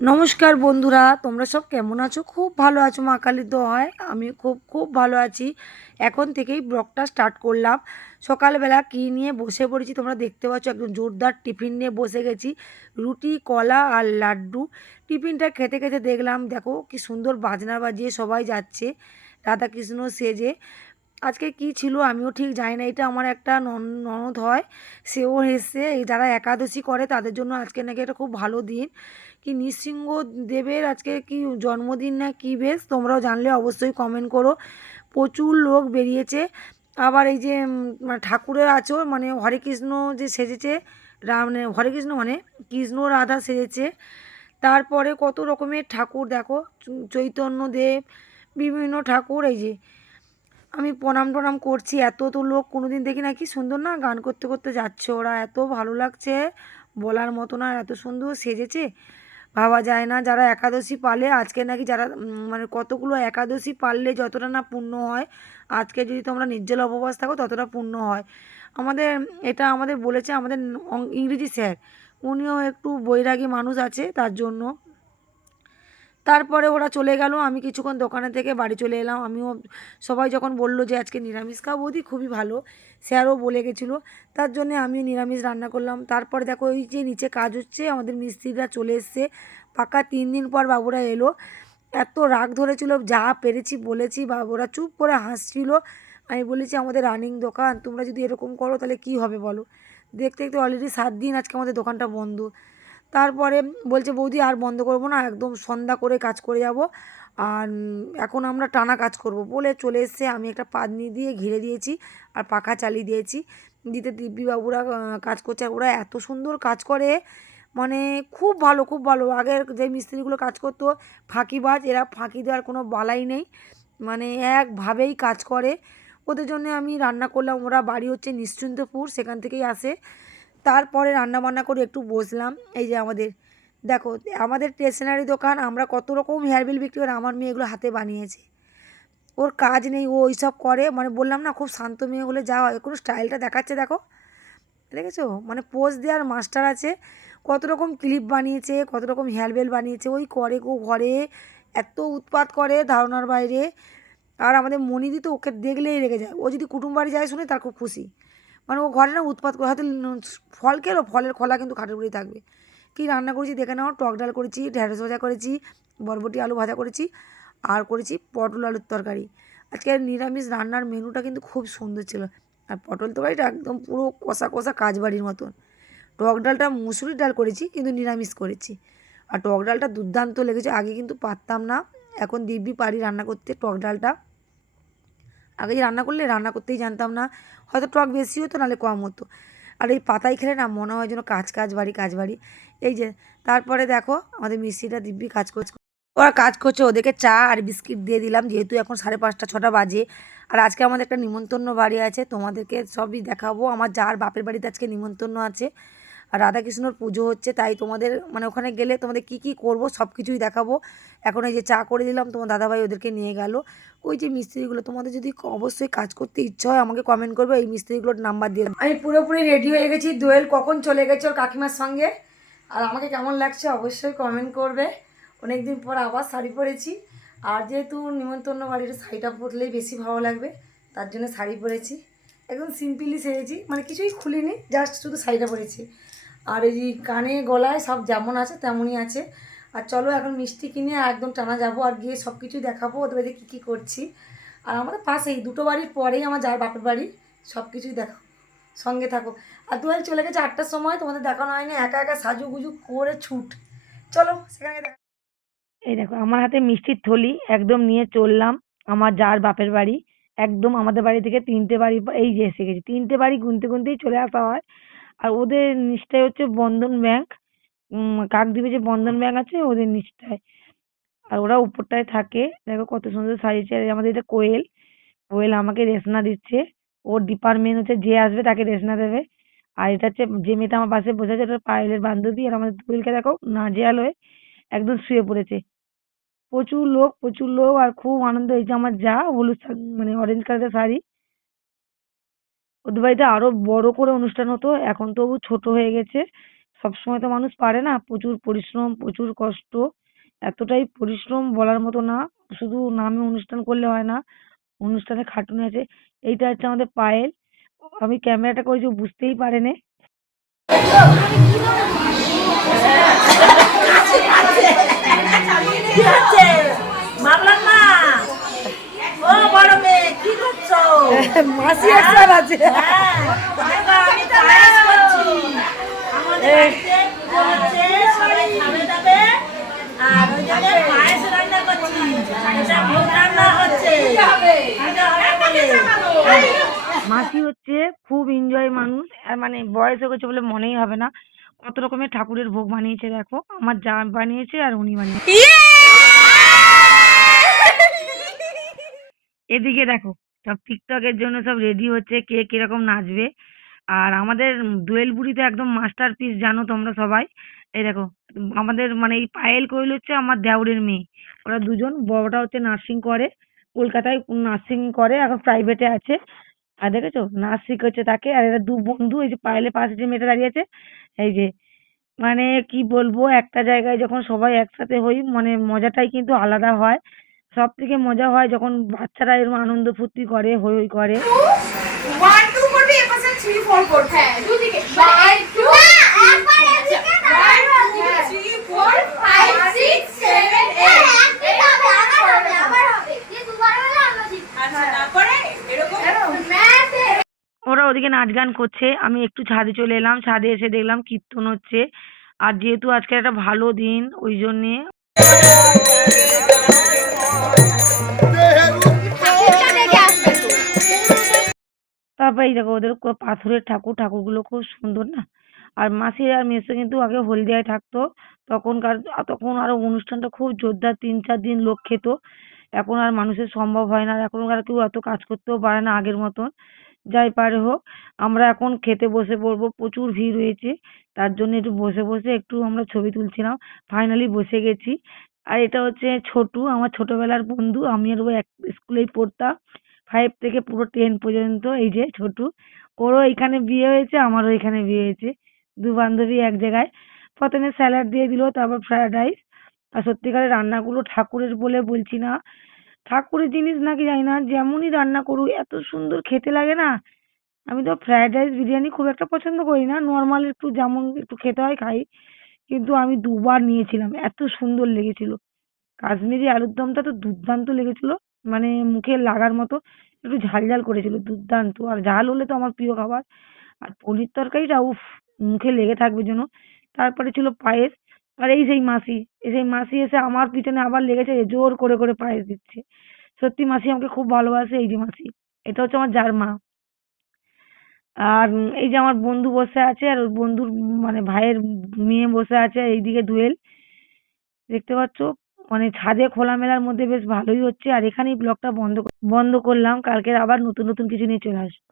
নমস্কার বন্ধুরা, তোমরা সব কেমন আছো? খুব ভালো আছো মা কালীর দোহায়। আমি খুব খুব ভালো আছি। এখন থেকেই ব্লগটা স্টার্ট করলাম। সকালবেলা কী নিয়ে বসে পড়েছি তোমরা দেখতে পাচ্ছ, একদম জোরদার টিফিন নিয়ে বসে গেছি। রুটি, কলা আর লাড্ডু। টিফিনটা খেতে খেতে দেখলাম, দেখো কি সুন্দর বাজনা বাজিয়ে সবাই যাচ্ছে রাধাকৃষ্ণ সেজে। আজকে কি ছিল আমিও ঠিক জানি না। এটা আমার একটা ননদ হয়, সেও এসছে। এই যারা একাদশী করে তাদের জন্য আজকে নাকি এটা খুব ভালো দিন। কি নৃসিংহ দেবের আজকে কি জন্মদিন না কি, বেশ তোমরাও জানলে অবশ্যই কমেন্ট করো। প্রচুর লোক বেরিয়েছে। আবার এই যে মানে ঠাকুরের আচর মানে হরে কৃষ্ণ যে সেজেছে, রাম মানে হরে কৃষ্ণ মানে কৃষ্ণ রাধা সেজেছে। তারপরে কত রকমের ঠাকুর দেখো, চৈতন্য দেব, বিভিন্ন ঠাকুর। এই যে আমি প্রণাম টনাম করছি। এত তো লোক কোনোদিন দেখি না। কি সুন্দর না গান করতে করতে যাচ্ছে ওরা, এত ভালো লাগছে বলার মতো না। এত সুন্দর সেজেছে, ভাবা যায় না। যারা একাদশী পালে আজকে নাকি, যারা মানে কতগুলো একাদশী পাললে যতটা না পুণ্য হয়, আজকে যদি তোমরা নির্জলা উপবাস থাকো ততটা পুণ্য হয়। আমাদের এটা আমাদের বলেছে আমাদের ইংরেজি স্যার। উনিও একটু বৈরাগী মানুষ আছে তার জন্য। তারপরে ওরা চলে গেল, আমি কিছুক্ষণ দোকানে থেকে বাড়ি চলে এলাম। আমিও, সবাই যখন বললো যে আজকে নিরামিষ খাবো, বৌদি খুবই ভালো, স্যারও বলে গেছিলো, তার জন্যে আমিও নিরামিষ রান্না করলাম। তারপরে দেখো ওই যে নিচে কাজ হচ্ছে, আমাদের মিস্ত্রিরা চলে এসছে। পাকা 3 দিন পর বাবুরা এলো। এত রাগ ধরেছিল, যা পেরেছি বলেছি, বাবুরা চুপ করে হাসছিল। আমি বলেছি আমাদের রানিং দোকান, তোমরা যদি এরকম করো তাহলে কি হবে বলো। দেখতে দেখতে অলরেডি 7 দিন আজকে আমাদের দোকানটা বন্ধ। তারপরে বলছে বৌদি আর বন্ধ করবো না, একদম সন্ধ্যা করে কাজ করে যাব। আর এখন আমরা টানা কাজ করব বলে চলে এসছে। আমি একটা পাদনি দিয়ে ঘিরে দিয়েছি আর পাখা চালিয়ে দিয়েছি। দিতে দিব্যিবাবুরা কাজ করছে। আর ওরা এত সুন্দর কাজ করে, মানে খুব ভালো খুব ভালো। আগের যে মিস্ত্রিগুলো কাজ করতো ফাঁকিবাজ, এরা ফাঁকি দেওয়ার কোনো বালাই নেই, মানে একভাবেই কাজ করে। ওদের জন্য আমি রান্না করলাম। ওরা বাড়ি হচ্ছে নিশ্চিন্তপুর, সেখান থেকেই আসে। তারপরে রান্না বান্না করে একটু বসলাম। এই যে আমাদের দেখো, আমাদের স্টেশনারি দোকান, আমরা কত রকম হেয়ারবেল বিক্রি করি। আমার মেয়ে এগুলো হাতে বানিয়েছে, ওর কাজ নেই, ও ওইসব করে। মানে বললাম না খুব শান্ত মেয়ে হলে যা হয়, কোনো স্টাইলটা দেখাচ্ছে দেখো, দেখেছো? মানে পোজ দেওয়ার মাস্টার আছে। কত রকম ক্লিপ বানিয়েছে, কত রকম হেয়ারবেল বানিয়েছে, ওই করে গো ঘরে। এত উৎপাত করে ধারণার বাইরে। আর আমাদের মনিদি তো ওকে দেখলেই রেগে যায়। ও যদি কুটুম বাড়ি যায় শুনে তার খুব খুশি। মানে ও ঘরে না উৎপাত করে, হয়তো ফল খেলো, ফলের খোলা কিন্তু খাটের উপরেই থাকবে। কী রান্না করেছি দেখে নাও। টক ডাল করেছি, ঢ্যাঁড়স ভাজা করেছি, বরবটি আলু ভাজা করেছি, আর করেছি পটল আলুর তরকারি। আজকে নিরামিষ রান্নার মেনুটা কিন্তু খুব সুন্দর ছিল। আর পটল তরকারিটা একদম পুরো কষা কষা কাজবাড়ির মতন। টক ডালটা মুসুরির ডাল করেছি কিন্তু নিরামিষ করেছি। আর টক ডালটা দুর্দান্ত লেগেছে। আগে কিন্তু পারতাম না, এখন দিব্যি পারি রান্না করতে টক ডালটা। আগে যে রান্না করলে রান্না করতেই জানতাম না, হয়তো টক বেশি হতো নাহলে কম হতো। আর এই পাতায় খেলে না মনে হয় যেন কাজ কাজ বাড়ি কাজ বাড়ি। এই যে তারপরে দেখো আমাদের মিস্ত্রিটা দিব্যি কাজ করছে। ওরা কাজ করছে, ওদেরকে চা আর বিস্কিট দিয়ে দিলাম, যেহেতু এখন 5:30 6টা বাজে। আর আজকে আমাদের একটা নিমন্ত্রণ বাড়ি আছে, তোমাদেরকে সবই দেখাবো। আমার যার বাপের বাড়িতে আজকে নিমন্ত্রণ আছে, আর রাধাকৃষ্ণর পুজো হচ্ছে, তাই তোমাদের মানে ওখানে গেলে তোমাদের কি কি করব সব কিছুই দেখাবো। এখন এই যে চা করে দিলাম, তোমার দাদাভাই ওদেরকে নিয়ে গেল। ওই যে মিস্ত্রিগুলো, তোমাদের যদি অবশ্যই কাজ করতে ইচ্ছা হয় আমাকে কমেন্ট করবে, এই মিস্ত্রিগুলোর নাম্বার দিয়ে আমি পুরোপুরি রেডি হয়ে গেছি। দোয়েল কখন চলে গেছে ওর কাকিমার সঙ্গে। আর আমাকে কেমন লাগছে অবশ্যই কমেন্ট করবে। অনেক দিন পর আবার শাড়ি পরেছি। আর যেহেতু নিমন্ত্রণ বাড়ির, শাড়িটা পরলেই বেশি ভালো লাগবে, তার জন্য শাড়ি পরেছি। একদম সিম্পলি সেরেছি, মানে কিছুই খুলিনি, জাস্ট শুধু শাড়িটা পরেছি। আর এই যে কানে গলায় সব যেমন আছে তেমনই আছে। আর চলো এখন মিষ্টি কিনে একদম টানা যাবো, আর গিয়ে সব কিছুই দেখাবো ওদের বাড়িতে কী কী করছি। আর আমাদের পাশেই 2টো বাড়ির পরেই আমার যার বাপের বাড়ি, সব কিছুই দেখাবো, সঙ্গে থাকো। আর দোয়েল চলে গেছে 8টার সময়, তোমাদের দেখানো হয়নি, একা একা সাজুগুজু করে ছুট। চলো সেখানে দেখা। এই দেখো আমার হাতে মিষ্টির থলি, একদম নিয়ে চললাম আমার যার বাপের বাড়ি। একদম আমাদের বাড়ি থেকে 3টে বাড়ি এই যে এসে গেছি, 3টে বাড়ি গুনতে গুনতেই চলে আসা হয়। আর ওদের নিচটায় হচ্ছে বন্ধন ব্যাংক। কাকদ্বীপে যে বন্ধন ব্যাংক আছে ওদের নিচটায়। আর ওরা উপরটায় থাকে। দেখো কত সুন্দর সাজিয়েছে। আর আমাদের এটা কোয়েল, কোয়েল আমাকে রেশনা দিচ্ছে। ওর ডিপার্টমেন্ট হচ্ছে যে আসবে তাকে রেশনা দেবে। আর এটা হচ্ছে যে মেয়েটা আমার পাশে বসে আছে, এটা পায়েলের বান্ধবী। আর আমাদের কোয়েলকে দেখো নাজেহাল হয়ে একদম শুয়ে পড়েছে। প্রচুর লোক প্রচুর লোক, আর খুব আনন্দ হয়েছে। আমার যা হলুদ মানে অরেঞ্জ কালারের শাড়ি। ওদের বাড়িতে আরো বড় করে অনুষ্ঠান হতো, এখন তবু ছোট হয়ে গেছে। সবসময় তো মানুষ পারে না, প্রচুর পরিশ্রম, প্রচুর কষ্ট। এতটাই পরিশ্রম বলার মতো না। শুধু নামে অনুষ্ঠান করলে হয় না, অনুষ্ঠানে খাটুনি আছে। এইটা হচ্ছে আমাদের পায়েল। আমি ক্যামেরাটা করেছি, ও বুঝতেই পারেনি। কি হচ্ছে? ভাবলাম না। ও বড় মেয়ে কি করছো? মাসি একবার আছে। হ্যাঁ, দেখো আমি পায়েস করছি। আমাদের বাড়িতে পুজো হচ্ছে, সবাই খাবে দাবে। আর ওই জন্য পায়েস রান্না করছি। এটা ভোগ রান্না হচ্ছে। এটা হবে বলে। মাসি হচ্ছে খুব এনজয় মানুষ, আর মানে বয়স হয়ে গেছে বলে মনেই হবে না কত রকমের ঠাকুরের ভোগ বানিয়েছে। দেখো আমার যা বানিয়েছে আর উনি বানিয়েছে। এদিকে দেখো সব টিকটকের জন্য সব রেডি হচ্ছে, কে কিরকম নাচবে। আর আমাদের দোয়েল বুড়ি তো একদম মাস্টার পিস, জানো তোমরা সবাই। এই দেখো আমাদের মানে এই পায়েল কোয়েল হচ্ছে আমার দেওরের মেয়ে। ওরা দুজন, বড়টা হচ্ছে নার্সিং করে, কলকাতায় নার্সিং করে, এখন প্রাইভেটে আছে। আর দেখেছো নাচ শিখাচ্ছে তাকে। আর এরা দু বন্ধু, এই যে পায়েলের পাশে যে মেয়েটা দাঁড়িয়ে আছে, এই যে মানে কি বলবো, একটা জায়গায় যখন সবাই একসাথে হই মানে মজাটাই কিন্তু আলাদা হয়। সব থেকে মজা হয় যখন বাচ্চারা এরকম আনন্দ ফুর্তি করে, হই হই করে। 1 2 করবি এপাশে 3 4 করবি হ্যাঁ দুদিকে 1 2 একবার এদিকে 1 2 3 4 5 6 7 8 একবার হবে আবার হবে যে দুবার হলো আমরা জিতবো আচ্ছা তারপরে এরকম ম্যাথে ওরা ওদিকে নাচ গান করছে, আমি একটু ছাদে চলে এলাম। ছাদে এসে দেখলাম কীর্তন হচ্ছে। আর যেহেতু আজকে একটা ভালো দিন, ওই জন্যে ঠাকুরটা দেখে আসবে তো তারপর এই দেখো ওদের পাথরের ঠাকুর, ঠাকুরগুলো খুব সুন্দর না। আর মাসি আর মেসো কিন্তু আগে হলদিয়ায় থাকতো। তখনকার তখন আরো অনুষ্ঠানটা খুব জোরদার, 3 4 দিন লোক খেত। এখন আর মানুষের সম্ভব হয় না, আর এখন আর কেউ এত কাজ করতেও পারে না আগের মতন। যাই পারে হোক, আমরা এখন খেতে বসে পড়বো, প্রচুর ভিড় হয়েছে। তার জন্য একটু বসে বসে একটু আমরা ছবি তুলছিলাম। ফাইনালি বসে গেছি। আর এটা হচ্ছে ছোটু, আমার ছোটবেলার বন্ধু। আমি আর ও এক স্কুলেই পড়তাম, 5 থেকে পুরো 10 পর্যন্ত। এই যে ছোটু, ওরও এখানে বিয়ে হয়েছে, আমারও এখানে বিয়ে হয়েছে। দু বান্ধবী এক জায়গায়। প্রথমে স্যালাড দিয়ে দিল, তারপর ফ্রাইড রাইস। আর সত্যিকারের রান্নাগুলো ঠাকুরের বলে বলছি না, ঠাকুরের জিনিস নাকি জানি না, যেমনই রান্না করুক এত সুন্দর খেতে লাগে না। আমি তো ফ্রাইড রাইস বিরিয়ানি খুব একটা পছন্দ করি না, নর্মাল একটু যেমন একটু খেতে হয় খাই। কিন্তু আমি দুবার নিয়েছিলাম, এত সুন্দর লেগেছিল। কাশ্মীরি আলুর দমটা তো দুর্দান্ত লেগেছিল, মানে মুখে লাগার মতো। একটু ঝাল ঝাল করেছিল, দুর্দান্ত। আর ঝাল হলে তো আমার প্রিয় খাবার। আর পনির তরকারিটা উফ, মুখে লেগে থাকবে যেন। তারপরে ছিল পায়েস। আর এই সেই মাসি, এই সেই মাসি এসে আমার পিছনে আবার লেগেছে, জোর করে করে পায়েস দিচ্ছে। সত্যি মাসি আমাকে খুব ভালোবাসে। এই যে মাসি, এটা হচ্ছে আমার জার মা। আর এই যে আমার বন্ধু বসে আছে, আর ওর বন্ধুর মানে ভাইয়ের মেয়ে বসে আছে এইদিকে দুয়েল, দেখতে পাচ্ছ। মানে ছাদে খোলামেলার মধ্যে বেশ ভালোই হচ্ছে। আর এখানেই ব্লগটা বন্ধ করলাম, কালকে আবার নতুন নতুন কিছু নিয়ে চলে আসবো।